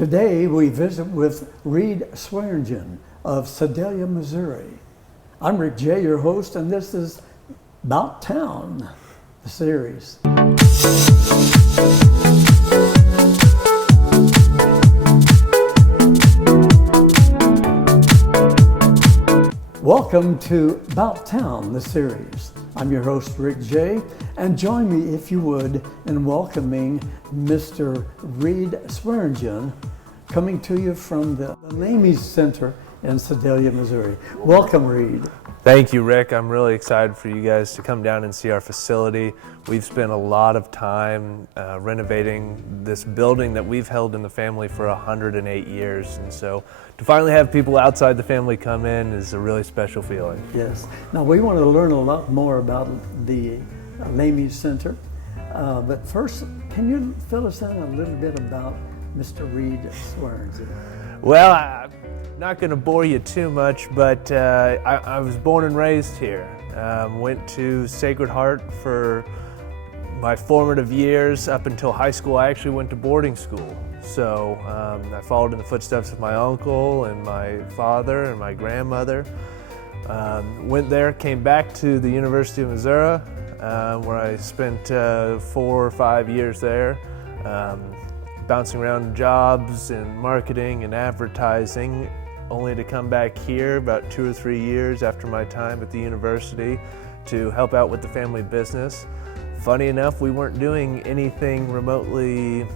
Today we visit with Reid Swearingen of Sedalia, Missouri. I'm Rick Jey, your host, and this is Bout Town, the series. Welcome to Bout Town, the series. I'm your host, Rick Jey, and join me, if you would, in welcoming Mr. Reid Swearingen, coming to you from the Lamy Center in Sedalia, Missouri. Welcome, Reid. Thank you, Rick. I'm really excited for you guys to come down and see our facility. We've spent a lot of time renovating this building that we've held in the family for 108 years. And so to finally have people outside the family come in is a really special feeling. Yes. Now we want to learn a lot more about the Lamy Center. But first, can you fill us in a little bit about Mr. Reid Swearingen? Well, I'm not going to bore you too much, but I was born and raised here. Went to Sacred Heart for my formative years up until high school. I actually went to boarding school. So I followed in the footsteps of my uncle and my father and my grandmother. Went there, came back to the University of Missouri, where I spent 4 or 5 years there. Bouncing around jobs in marketing and advertising, only to come back here about 2 or 3 years after my time at the university to help out with the family business. Funny enough, we weren't doing anything remotely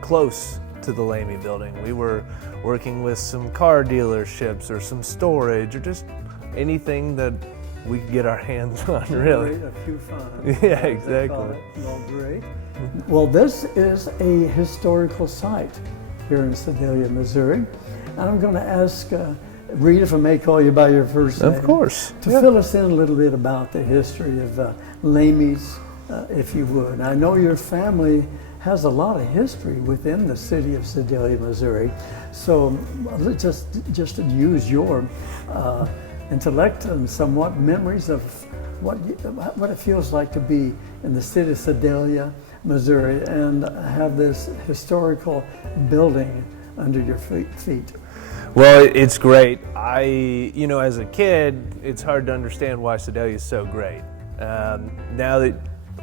close to the Lamy building. We were working with some car dealerships or some storage or just anything that we could get our hands on, really. A few fun. Yeah, exactly. Well, great. Well, this is a historical site here in Sedalia, Missouri. And I'm going to ask Reid, if I may call you by your first name. Of course. To fill us in a little bit about the history of Lamy's, if you would. I know your family has a lot of history within the city of Sedalia, Missouri. So let's just use your intellect and somewhat memories of what it feels like to be in the city of Sedalia, Missouri, and have this historical building under your feet. Well, it's great. As a kid, it's hard to understand why Sedalia is so great. Now that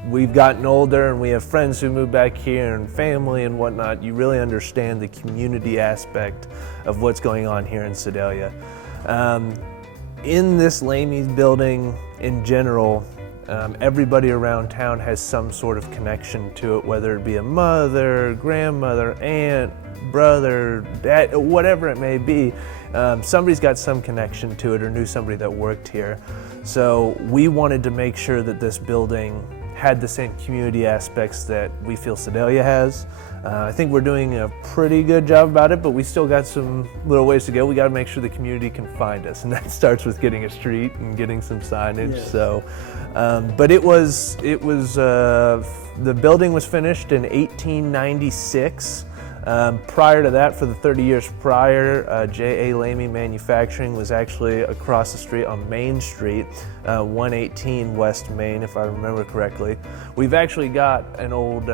we've gotten older and we have friends who move back here and family and whatnot, you really understand the community aspect of what's going on here in Sedalia. In this Lamy building in general, everybody around town has some sort of connection to it, whether it be a mother, grandmother, aunt, brother, dad, whatever it may be. Somebody's got some connection to it or knew somebody that worked here. So we wanted to make sure that this building had the same community aspects that we feel Sedalia has. I think we're doing a pretty good job about it, but we still got some little ways to go. We got to make sure the community can find us, and that starts with getting a street and getting some signage. Yes. So, but the building was finished in 1896. Prior to that, for the 30 years prior, J.A. Lamy Manufacturing was actually across the street on Main Street, 118 West Main, if I remember correctly. We've actually got an old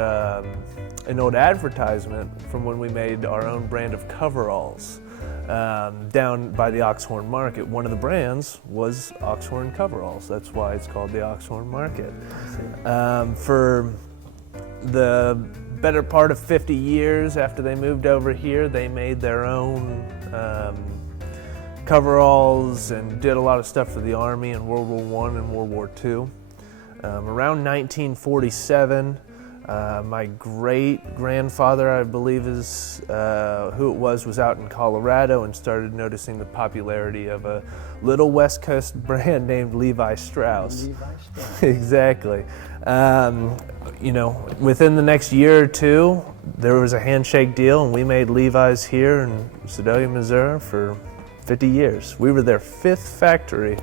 advertisement from when we made our own brand of coveralls down by the Oxhorn Market. One of the brands was Oxhorn Coveralls. That's why it's called the Oxhorn Market. For the better part of 50 years after they moved over here, they made their own coveralls and did a lot of stuff for the Army in World War I and World War II. Around 1947, my great-grandfather, I believe is who it was out in Colorado and started noticing the popularity of a little West Coast brand named Levi Strauss. Levi Strauss. Exactly. Within the next year or two, there was a handshake deal, and we made Levi's here in Sedalia, Missouri for 50 years. We were their 5th factory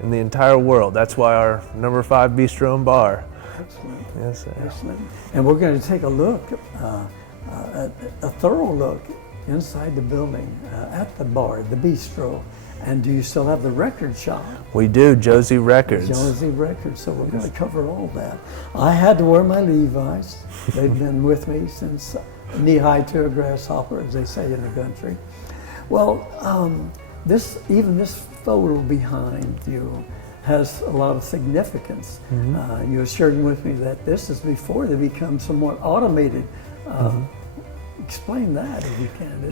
in the entire world. That's why our number 5 bistro and bar. Excellent. Yes, sir. Excellent. And we're going to take a look, a thorough look inside the building, at the bar, the bistro. And do you still have the record shop? We do, Josie Records. Josie Records, so we're going to cover all that. I had to wear my Levi's. They've been with me since knee-high to a grasshopper, as they say in the country. Well, this photo behind you has a lot of significance. You were sharing with me that this is before they become somewhat automated. Explain that if you can.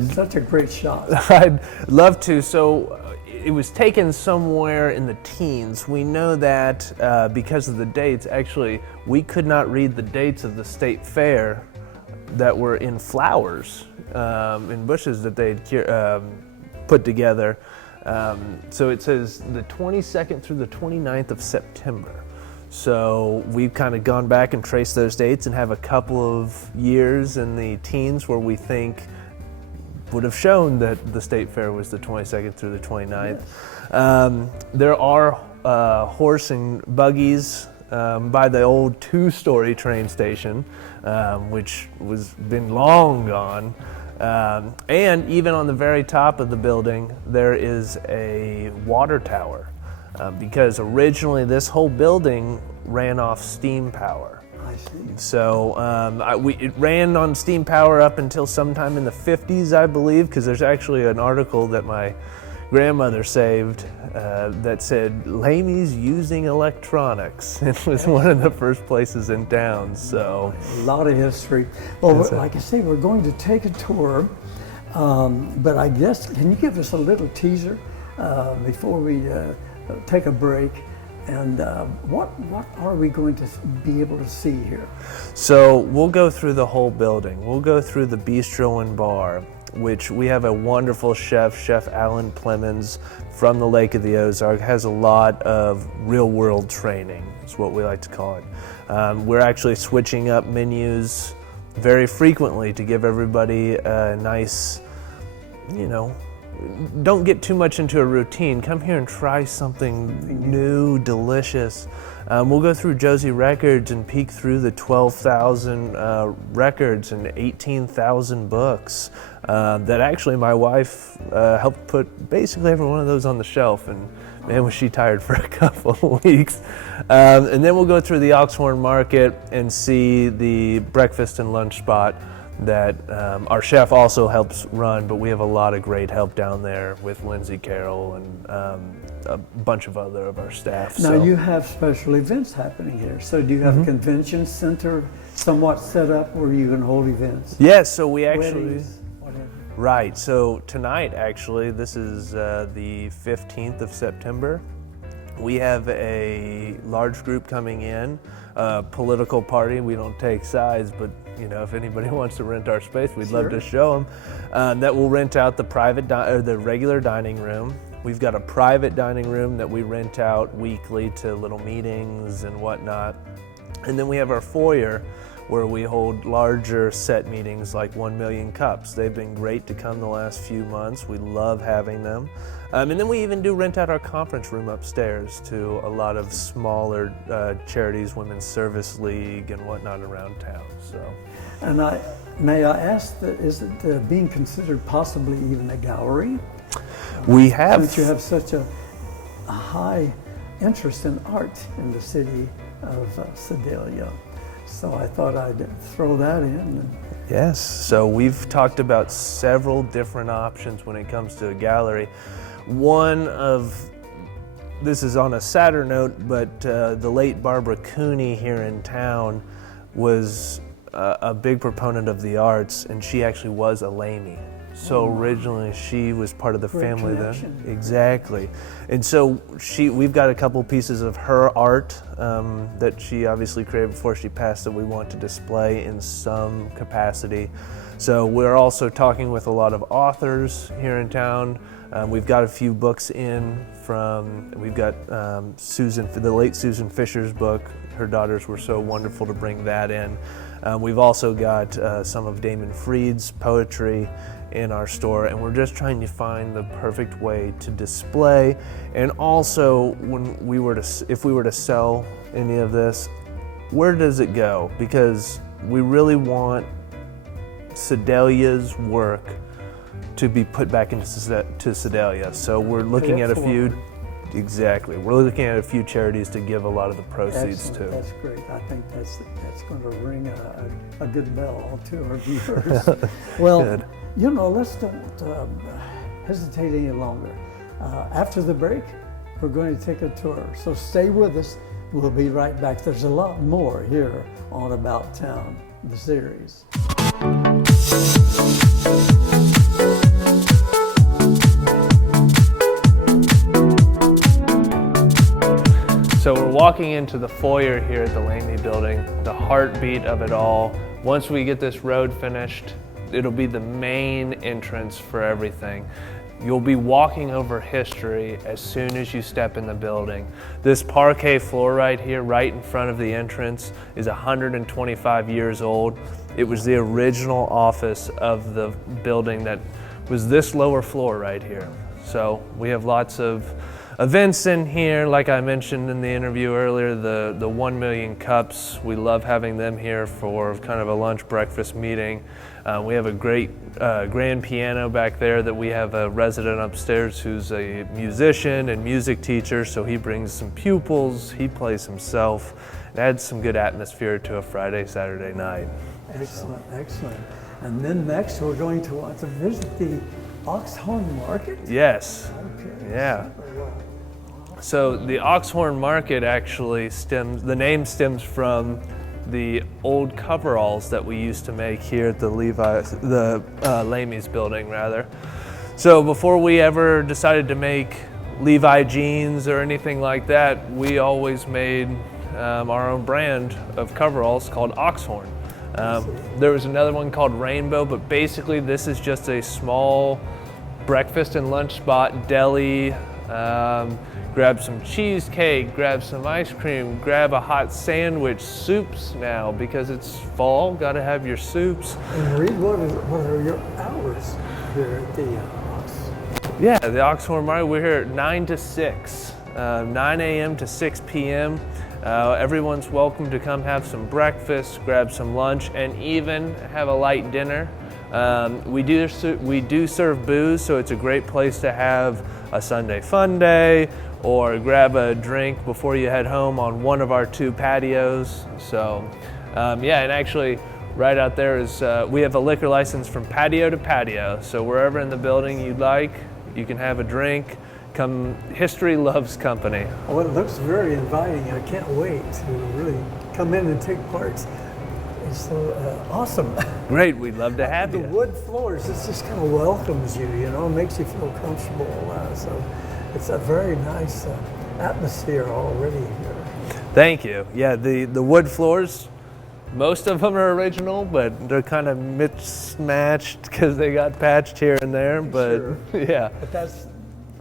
It's such a great shot. I'd love to. So it was taken somewhere in the teens. We know that because of the dates. Actually, we could not read the dates of the state fair that were in flowers, in bushes that they'd put together. So it says the 22nd through the 29th of September. So we've kind of gone back and traced those dates and have a couple of years in the teens where we think would have shown that the state fair was the 22nd through the 29th. Yes. There are horse and buggies by the old two-story train station, which was been long gone. And even on the very top of the building, there is a water tower. Because originally this whole building ran off steam power. I see. So it ran on steam power up until sometime in the 50s, I believe, because there's actually an article that my grandmother saved that said, Lamy's using electronics. It was one of the first places in town, so. A lot of history. Well, like I say, we're going to take a tour, but I guess, can you give us a little teaser before we take a break, and what are we going to be able to see here? So we'll go through the whole building. We'll go through the bistro and bar, which we have a wonderful chef, Chef Alan Plemons from the Lake of the Ozark, has a lot of real-world training, is what we like to call it. We're actually switching up menus very frequently to give everybody a nice, don't get too much into a routine. Come here and try something new, delicious. We'll go through Josie Records and peek through the 12,000 records and 18,000 books that actually my wife helped put basically every one of those on the shelf, and man, was she tired for a couple of weeks. And then we'll go through the Oxhorn Market and see the breakfast and lunch spot that our chef also helps run, but we have a lot of great help down there with Lindsay Carroll and a bunch of other of our staff. Now you have special events happening here. So do you have a convention center somewhat set up where you can hold events? Yes, so we actually, weddings, whatever. Right, so tonight actually, this is the 15th of September. We have a large group coming in, a political party. We don't take sides, but if anybody wants to rent our space, we'd love to show them. That will rent out the regular dining room. We've got a private dining room that we rent out weekly to little meetings and whatnot. And then we have our foyer where we hold larger set meetings like 1 Million Cups. They've been great to come the last few months. We love having them. And then we even do rent out our conference room upstairs to a lot of smaller charities, Women's Service League and whatnot around town. So. And may I ask, is it being considered possibly even a gallery? We have. Since you have such a high interest in art in the city of Sedalia. So I thought I'd throw that in. Yes, so we've talked about several different options when it comes to a gallery. This is on a sadder note, but the late Barbara Cooney here in town was a big proponent of the arts, and she actually was a Lamy. So originally she was part of the family then. Exactly. And so we've got a couple pieces of her art that she obviously created before she passed that we want to display in some capacity. So we're also talking with a lot of authors here in town. We've got a few books we've got the late Susan Fisher's book. Her daughters were so wonderful to bring that in. We've also got some of Damon Freed's poetry in our store, and we're just trying to find the perfect way to display. And also, if we were to sell any of this, where does it go? Because we really want Sedalia's work to be put back into Sedalia. So we're looking at a few Exactly. We're looking at a few charities to give a lot of the proceeds Excellent. to. That's great. I think that's going to ring a good bell to our viewers. Well, Good. you know, let's don't hesitate any longer. After the break, we're going to take a tour. So stay with us. We'll be right back. There's a lot more here on About Town, the series. So we're walking into the foyer here at the Lamy building, the heartbeat of it all. Once we get this road finished, it'll be the main entrance for everything. You'll be walking over history as soon as you step in the building. This parquet floor right here, right in front of the entrance, is 125 years old. It was the original office of the building that was this lower floor right here. So we have lots of events in here. Like I mentioned in the interview earlier, the 1 million cups, we love having them here for kind of a lunch breakfast meeting. We have a great grand piano back there that we have a resident upstairs who's a musician and music teacher, so he brings some pupils, he plays himself. It adds some good atmosphere to a Friday, Saturday night. Excellent, excellent. And then next we're going to want to visit the Oxhorn Market? Yes. Okay. Yeah. So the Oxhorn Market actually the name stems from the old coveralls that we used to make here at the Lamy's building rather. So before we ever decided to make Levi jeans or anything like that, we always made our own brand of coveralls called Oxhorn. There was another one called Rainbow, but basically this is just a small breakfast and lunch spot, deli. Grab some cheesecake, grab some ice cream, grab a hot sandwich, soups now because it's fall, gotta have your soups. And Reid, what are your hours here at the Ox? Yeah, the Oxhorn Market, we're here at 9 to 6, 9 a.m. to 6 p.m. Everyone's welcome to come have some breakfast, grab some lunch, and even have a light dinner. We do serve booze, so it's a great place to have a Sunday fun day or grab a drink before you head home on one of our 2 patios. So yeah, and actually right out there is, we have a liquor license from patio to patio. So wherever in the building you'd like, you can have a drink. Come, history loves company. Well, it looks very inviting. I can't wait to really come in and take part. It's so awesome. Great, we'd love to have The you. wood floors, it just kind of welcomes you, you know, makes you feel comfortable. So it's a very nice atmosphere already here. Thank you. Yeah, the wood floors, most of them are original, but they're kind of mismatched because they got patched here and there. But Sure. yeah, But that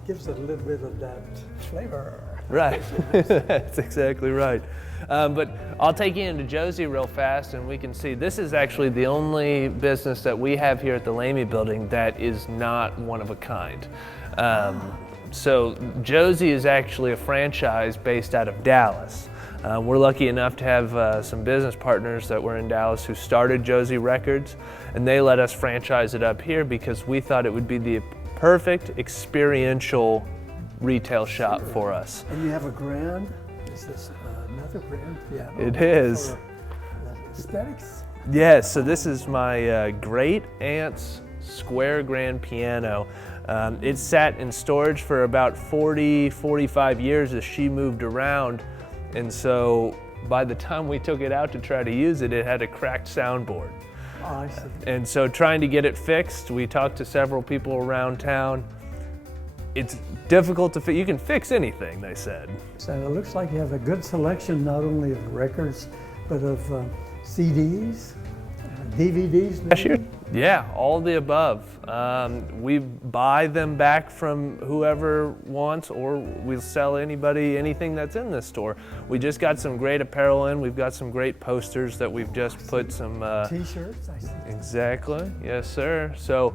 gives it a little bit of that flavor. right. That's exactly right. But I'll take you into Josie real fast, and we can see this is actually the only business that we have here at the Lamy building that is not one of a kind. So Josie is actually a franchise based out of Dallas. We're lucky enough to have some business partners that were in Dallas who started Josie Records, and they let us franchise it up here because we thought it would be the perfect experiential retail shop for us. And you have a grand, is this another grand piano? It is. For aesthetics? Yes, so this is my great aunt's square grand piano. It sat in storage for about 45 years as she moved around. And so by the time we took it out to try to use it, it had a cracked soundboard. Oh, I see. And so trying to get it fixed, we talked to several people around town. It's difficult to fix. You can fix anything, they said. So it looks like you have a good selection not only of records, but of CDs, DVDs. maybe? Cashier? Yeah, all the above. We buy them back from whoever wants, or we'll sell anybody anything that's in this store. We just got some great apparel in. We've got some great posters that we've just put some. T-shirts, I see. Exactly, yes, sir. So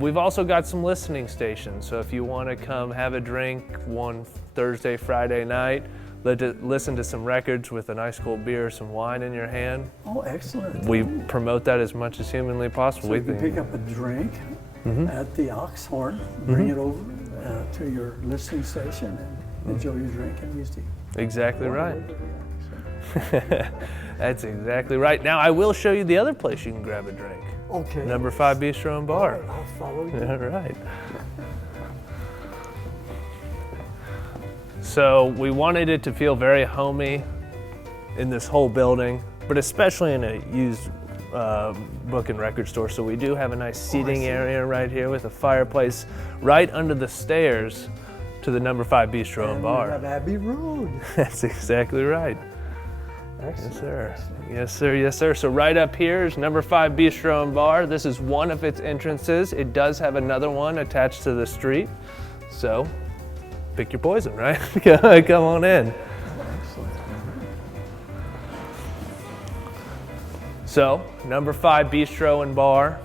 we've also got some listening stations. So if you want to come have a drink one Thursday, Friday night, listen to some records with a nice cold beer, some wine in your hand. Oh, excellent. We promote that as much as humanly possible. So you can pick up a drink at the Oxhorn, bring it over to your listening station, and enjoy your drink and music. Exactly right. That's exactly right. Now I will show you the other place you can grab a drink. Okay. Number 5 Bistro and Bar. All right, I'll follow you. All right. So we wanted it to feel very homey in this whole building, but especially in a used book and record store. So we do have a nice seating area right here with a fireplace right under the stairs to the Number 5 Bistro and Bar. We have Abbey Road. That's exactly right. Excellent. Yes, sir. Yes, sir. Yes, sir. So right up here is Number 5 Bistro and Bar. This is one of its entrances. It does have another one attached to the street. So pick your poison, right? Come on in. Excellent. So Number 5 Bistro and Bar.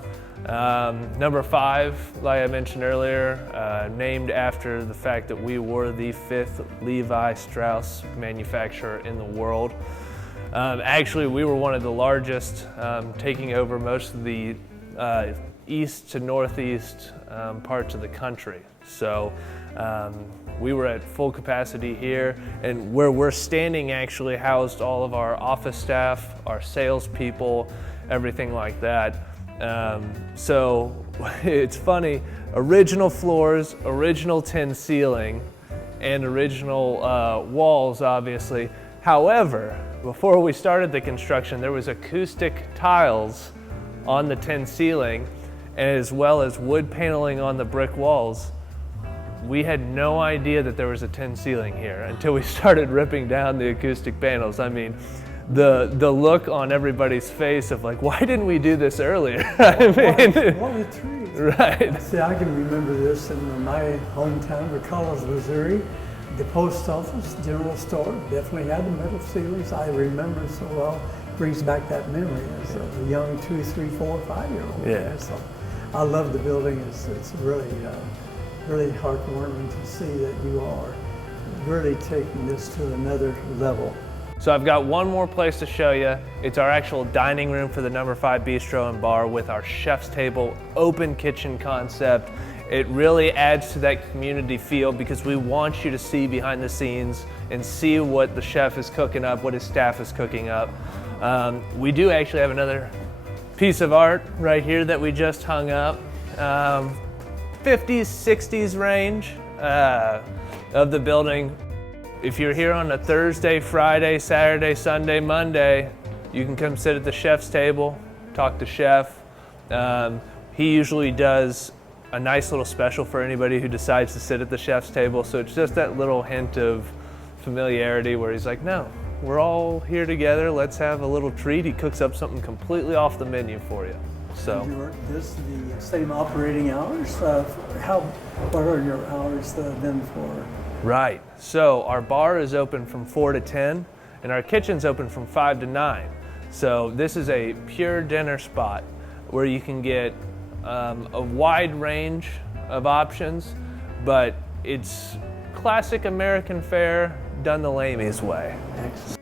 Number 5, like I mentioned earlier, named after the fact that we were the 5th Levi Strauss manufacturer in the world. Actually, we were one of the largest, taking over most of the east to northeast parts of the country. So we were at full capacity here, and where we're standing actually housed all of our office staff, our salespeople, everything like that. So it's funny, original floors, original tin ceiling, and original walls, obviously. However, before we started the construction, there was acoustic tiles on the tin ceiling, as well as wood paneling on the brick walls. We had no idea that there was a tin ceiling here until we started ripping down the acoustic panels. I mean, the look on everybody's face of like, why didn't we do this earlier? I mean, What a treat. right. See, I can remember this in my hometown of Collins, Missouri. The post office, general store, definitely had the metal ceilings. I remember so well. Brings back that memory as a young 2, 3, 4, 5-year-old. Yeah. So I love the building. It's really, really heartwarming to see that you are really taking this to another level. So I've got one more place to show you. It's our actual dining room for the Number 5 Bistro and Bar with our chef's table, open kitchen concept. It really adds to that community feel because we want you to see behind the scenes and see what the chef is cooking up, what his staff is cooking up. We do actually have another piece of art right here that we just hung up. 50s, 60s range of the building. If you're here on a Thursday, Friday, Saturday, Sunday, Monday, you can come sit at the chef's table, talk to chef. He usually does a nice little special for anybody who decides to sit at the chef's table. So it's just that little hint of familiarity where he's like, no, we're all here together. Let's have a little treat. He cooks up something completely off the menu for you. So. This the same operating hours? What are your hours then for? Right. So our bar is open from 4 to 10, and our kitchen's open from 5 to 9. So this is a pure dinner spot where you can get a wide range of options, but it's classic American fare done the Lamy's way. Excellent.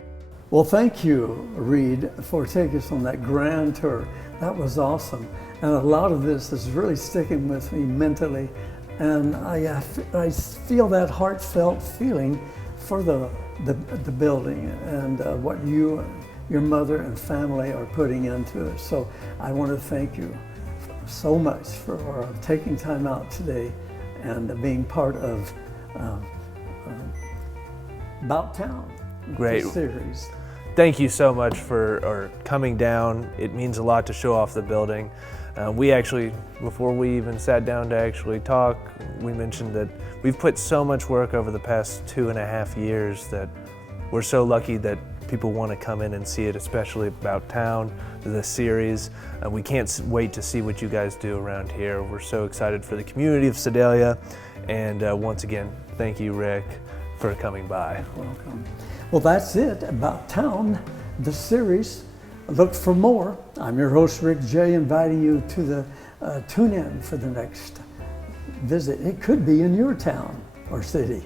Well, thank you, Reid, for taking us on that grand tour. That was awesome. And a lot of this is really sticking with me mentally. And I feel that heartfelt feeling for the building and what you, your mother and family are putting into it. So I want to thank you so much for taking time out today and being part of Bout Town. Great Series. Thank you so much for coming down. It means a lot to show off the building. We actually, before we even sat down to actually talk, we mentioned that we've put so much work over the past 2.5 years that we're so lucky that people want to come in and see it, especially Bout Town, the series. We can't wait to see what you guys do around here. We're so excited for the community of Sedalia. And once again, thank you, Rick, for coming by. Welcome. Well, that's it, Bout Town, the series. Look for more. I'm your host, Rick Jey, inviting you to the tune in for the next visit. It could be in your town or city.